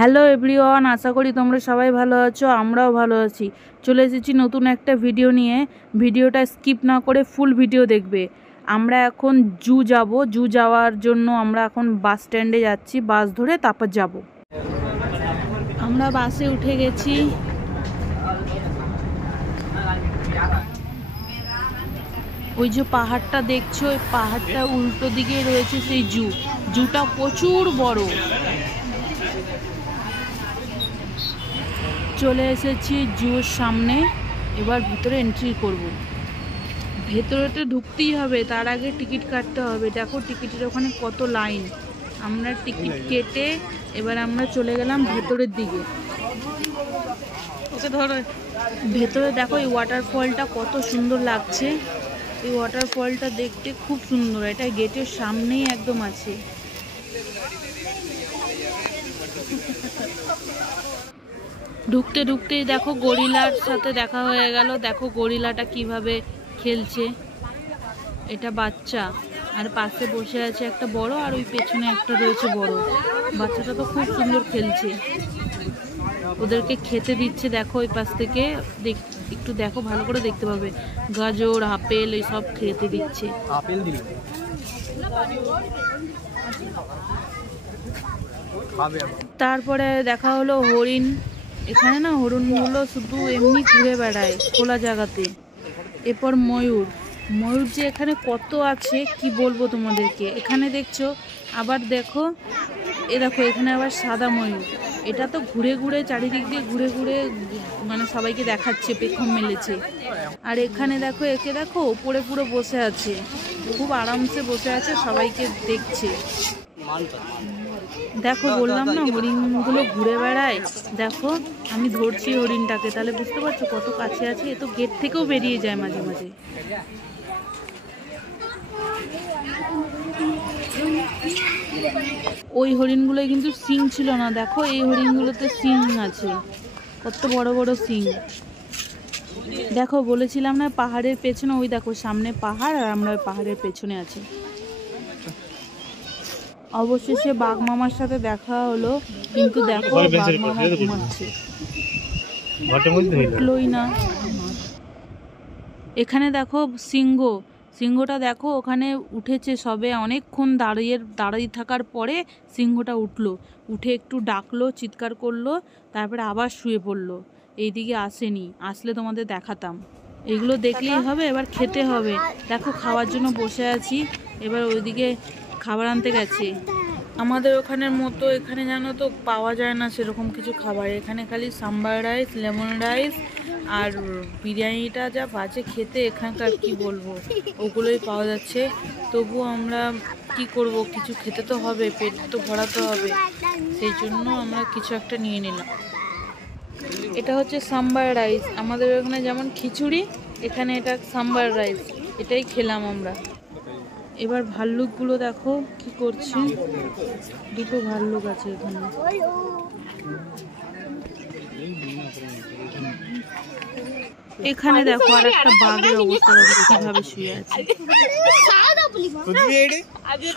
Hello everyone, আশা করি তোমরা সবাই ভালো আছো। আমরাও ভালো আছি। চলে এসেছি নতুন একটা ভিডিও নিয়ে। ভিডিওটা স্কিপ না করে ফুল ভিডিও দেখবে। আমরা এখন জু যাওয়ার জন্য আমরা এখন বাস স্ট্যান্ডে যাচ্ছি। বাস ধরে তারপর যাব। আমরা বাসে উঠে গেছি। ওই যে পাহাড়টা দেখছো, ওই পাহাড়টা উল্টো দিকে রয়েছে সেই জুটা প্রচুর বড়। চলে এসেছি জুর সামনে। এবার ভিতরে এন্ট্রি করব। ভেতরে তো ঢুকতেই হবে, তার আগে টিকিট কাটতে হবে। দেখো টিকিটের ওখানে কত লাইন। আমরা টিকিট কেটে এবার আমরা চলে গেলাম ভেতরের দিকে। ওকে ধরো। ভেতরে দেখো এই ওয়াটারফলটা কত সুন্দর লাগছে। এই ওয়াটারফলটা দেখতে খুব সুন্দর। এটা গেটের সামনেই একদম আছে। ঢুকতে ঢুকতেই দেখো গরিলার সাথে দেখা হয়ে গেল। দেখো গরিলাটা কিভাবে খেলছে। এটা বাচ্চা, আর পাশে বসে আছে একটা বড়, আর ওই পেছনে একটা রয়েছে বড়। বাচ্চাটা তো খুব সুন্দর খেলছে। ওদেরকে খেতে দিচ্ছে। দেখো ওই পাশ থেকে একটু দেখো, ভালো করে দেখতে পাবে। গাজর, আপেল এই সব খেতে দিচ্ছে। তারপরে দেখা হলো হরিণ। এখানে না হরিণগুলো শুধু এমনি ঘুরে বেড়ায় খোলা জায়গাতে। এরপর ময়ূর যে এখানে কত আছে কি বলবো তোমাদেরকে। এখানে দেখছো, আবার দেখো দেখো এখানে আবার সাদা ময়ূর। এটা তো ঘুরে ঘুরে চারিদিক দিয়ে ঘুরে ঘুরে মানে সবাইকে দেখাচ্ছে, পেখম মেলেছে। আর এখানে দেখো, একে দেখো ওপরে পুরো বসে আছে, খুব আরামসে বসে আছে, সবাইকে দেখছে। দেখো বললাম না হরিণগুলো ঘুরে বেড়ায়। দেখো আমি ধরছি হরিণটাকে, তাহলে বুঝতে পারছো কত কাছে আছে। এ তো গেট থেকেও বেরিয়ে যায় মাঝে মাঝে। ওই হরিণগুলোয় কিন্তু শিং ছিল না। দেখো এই হরিণগুলোতে শিং আছে, কত বড় বড় শিং। দেখো বলেছিলাম না পাহাড়ের পেছনে, ওই দেখো সামনে পাহাড়, আর আমরা ওই পাহাড়ের পেছনে আছি। অবশেষে বাঘ মামার সাথে দেখা হলো, কিন্তু দেখো বাঘ মামা ঘুমাচ্ছে, উঠলোই না। এখানে দেখো সিংহটা দেখো ওখানে উঠেছে সবে। অনেকক্ষণ দাঁড়িয়ে থাকার পরে সিংহটা উঠে একটু ডাকলো, চিৎকার করলো, তারপরে আবার শুয়ে পড়লো। এইদিকে আসেনি, আসলে তোমাদের দেখাতাম। এগুলো দেখলেই হবে, এবার খেতে হবে। দেখো খাওয়ার জন্য বসে আছি। এবার ওইদিকে খাবার আনতে গেছে। আমাদের ওখানের মতো এখানে জানো তো পাওয়া যায় না সেরকম কিছু খাবার। এখানে খালি সাম্বার রাইস, লেমন রাইস আর বিরিয়ানিটা যা বাজে খেতে এখানকার, কি বলবো, ওগুলোই পাওয়া যাচ্ছে। তবু আমরা কি করব, কিছু খেতে তো হবে, পেট তো ভরাতে হবে। সেই জন্য আমরা কিছু একটা নিয়ে নিলাম। এটা হচ্ছে সাম্বার রাইস। আমাদের ওখানে যেমন খিচুড়ি, এখানে এটা সাম্বার রাইস। এটাই খেলাম আমরা। এবার ভাল্লুকগুলো দেখো কি করছে। দুটো ভাল্লুক আছে এখানে। এখানে দেখো আর একটা বাঘের অবস্থা কিভাবে শুয়ে আছে।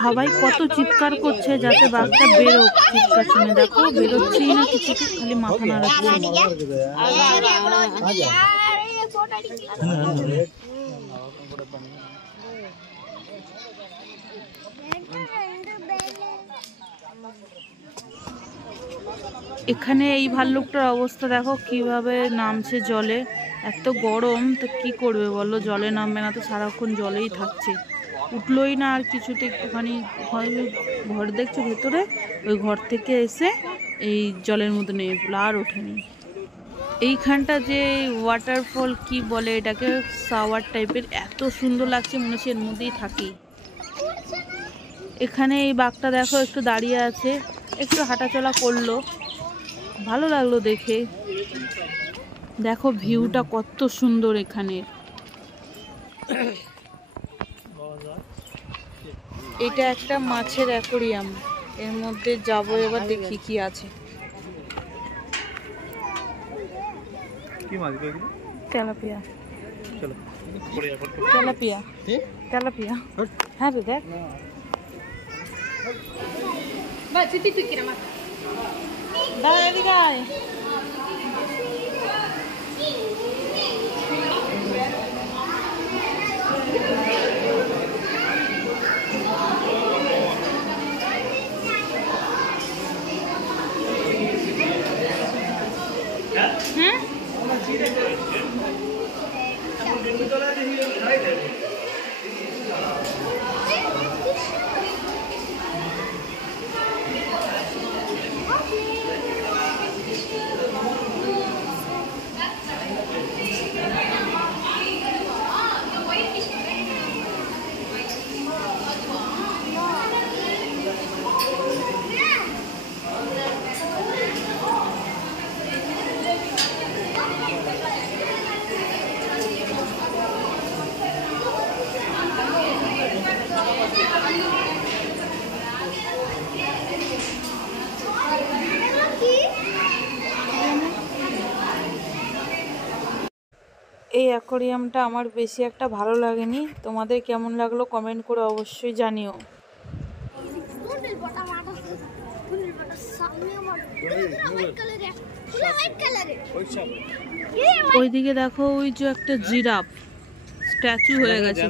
সবাই কত চিৎকার করছে যাতে বাঘটা বেরোক। চিৎকার শুনে দেখো বেরোচ্ছেই না, কিছু খালি মাথা নাড়াচ্ছে। এখানে এই ভাল্লুকটার অবস্থা দেখো কিভাবে নামছে জলে। এত গরম তো কি করবে বলো, জলে নামবে না তো সারাক্ষণ জলেই থাকছে। উঠলোই না আর কিছুতে। একটুখানি ঘর দেখছো ভেতরে, ওই ঘর থেকে এসে এই জলের মধ্যে নেমে পড়লো, আর ওঠেনি। এইখানটা যে ওয়াটারফল কি বলে এটাকে, শাওয়ার টাইপের, এত সুন্দর লাগছে, মনে হচ্ছে এর মধ্যেই থাকি। এখানে এই বাঘটা দেখো একটু দাঁড়িয়ে আছে, একটু হাঁটাচলা করলো, ভালো লাগলো দেখে। দেখো ভিউটা কত সুন্দর এখানে। এটা একটা মাছের অ্যাকোরিয়াম। এর মধ্যে যাবো, এবার দেখি কি আছে। Tilapia, tilapia, tilapia. হ্যাঁ দেখ। দাঁড়া, এদিকে আয়। হ্যাঁ এই অ্যাকোয়ারিয়ামটা আমার বেশি একটা ভালো লাগেনি। তোমাদের কেমন লাগলো কমেন্ট করে অবশ্যই জানিও। ওইদিকে দেখো, ওই যে একটা জিরাফ স্ট্যাচু হয়ে গেছে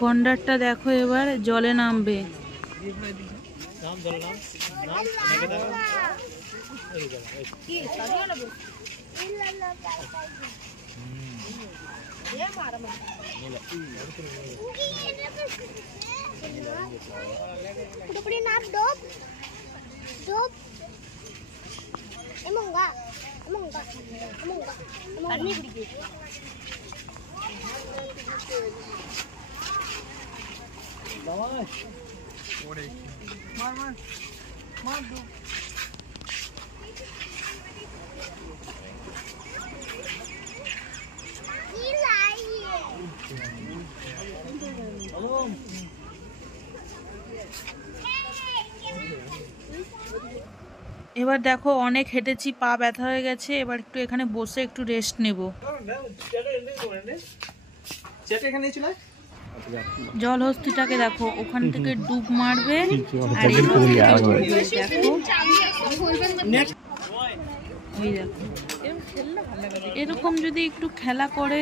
গন্ডারটা দেখো এবার জলে নামবে। এবার দেখো অনেক হেঁটেছি, পা ব্যথা হয়ে গেছে, এবার একটু এখানে বসে একটু রেস্ট নেব। জলহস্তিটাকে দেখো ওখান থেকে ডুব মারবে আর দেখো ওই দেখো এরকম যদি একটু খেলা করে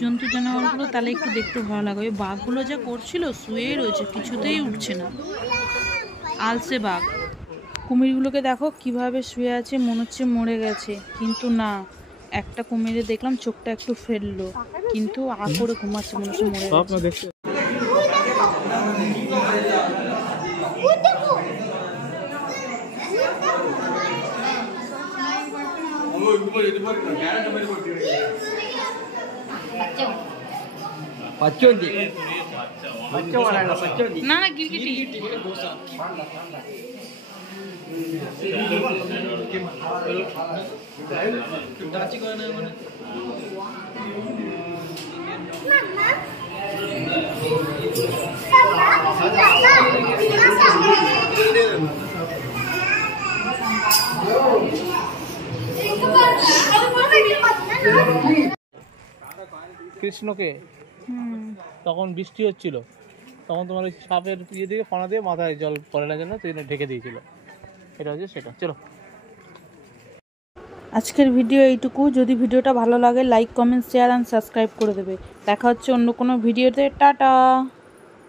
জন্তু জানোয়ারগুলো তাহলে একটু দেখতে ভালো লাগে। ওই বাঘগুলো যা করছিল শুয়ে রয়েছে, কিছুতেই উঠছে না, আলসে বাঘ। কুমিরগুলোকে দেখো কিভাবে শুয়ে আছে, মনে হচ্ছে মরে গেছে, কিন্তু না, একটা কুমিরে দেখলাম চোখটা একটু ফেললো, কিন্তু আ করে ঘুমাচ্ছে, মনে হচ্ছে মরে গেছে। না না গিরগিটি কৃষ্ণকে তখন বৃষ্টি হচ্ছিল, তখন তোমার ওই সাপের ইয়ে দিয়ে ফনা দিয়ে মাথায় জল পড়ে না জন্য তুই ঢেকে দিয়েছিল। এটা হচ্ছে সেটা। চলো আজকের ভিডিও এইটুকু। যদি ভিডিওটা ভালো লাগে like comment share and subscribe করে দেবে। দেখা হচ্ছে অন্য কোনো ভিডিওতে। টাটা।